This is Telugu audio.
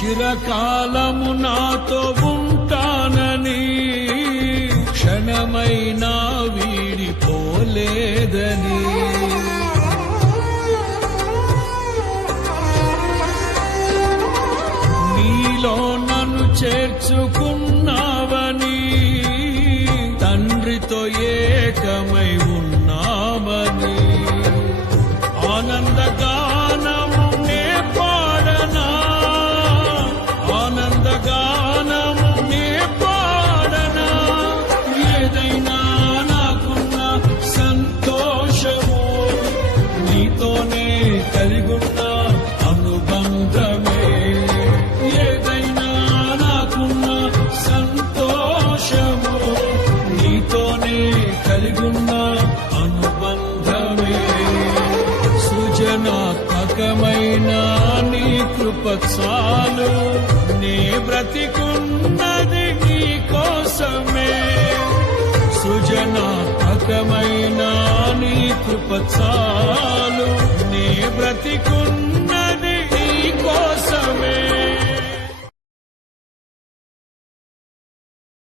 చిరకాలము నాతో ఉంటానని క్షణమైనా వీడిపోలేదని నీలో నన్ను చేర్చుకున్నావని తండ్రితో ఏకమై ఉన్నామని ఆనందగానము నే పాడనా ఆనందగానము నే పాడనా ఏదైనా నాకున్న సంతోషము నీతోనే కలిగున్న అనుబంధమే ఏదైనా నాకున్న సంతోషము నీతోనే కలిగున్న అనుబంధమే సృజనాత్మకమైన నీ కృప చాలు నే బ్రతికున్నది నీ కోసమే సృజనాత్మకమైన నీ కృప చాలు నే బ్రతికున్న